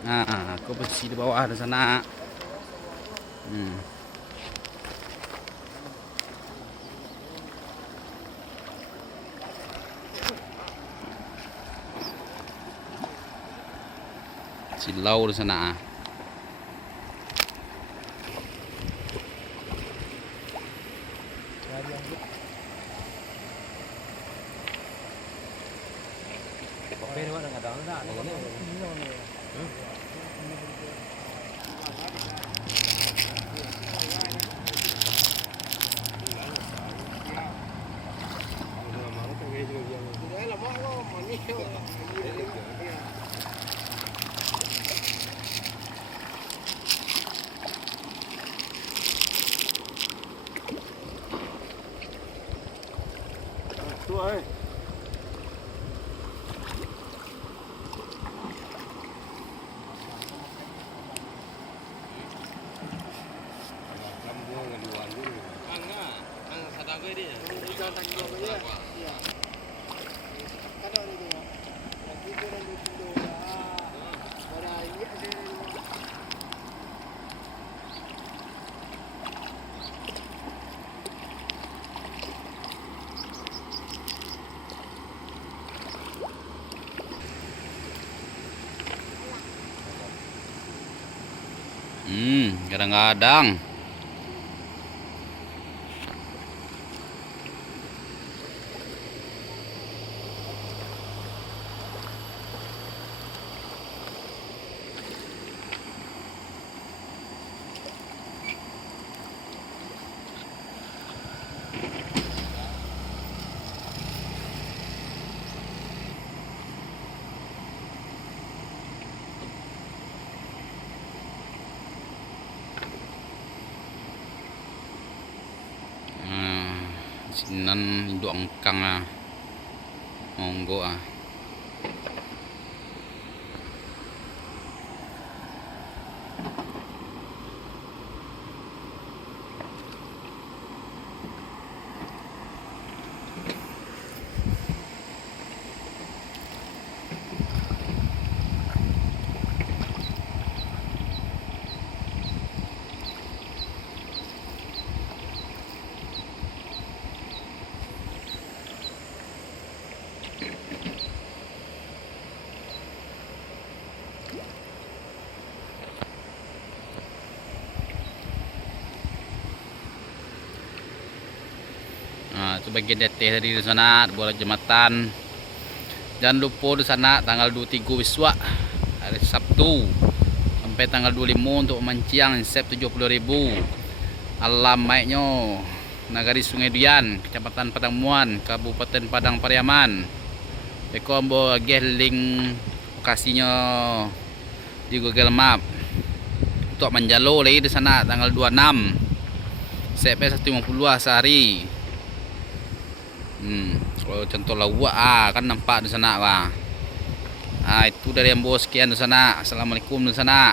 Nah, aku posisi di bawah di sana. Silau di sana. Ơi. Kadang-kadang. Sinan induk angkang monggo Itu bagian deteh tadi di sana bola jembatan. Jangan lupa di sana tanggal 23 Wiswa hari Sabtu sampai tanggal 25 untuk mancing sep 70.000. Alam baiknya Nagari Sungai Dian, Kecamatan Padang Muan, Kabupaten Padang Pariaman. Beko ambo agih link lokasinya di Google Map. Untuk menjalo lagi di sana tanggal 26 sep 150 sehari. Kalau contoh lawak kan nampak di sana itu dari yang bos sekian di sana. Assalamualaikum di sana.